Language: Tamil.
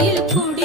கோயில் குடி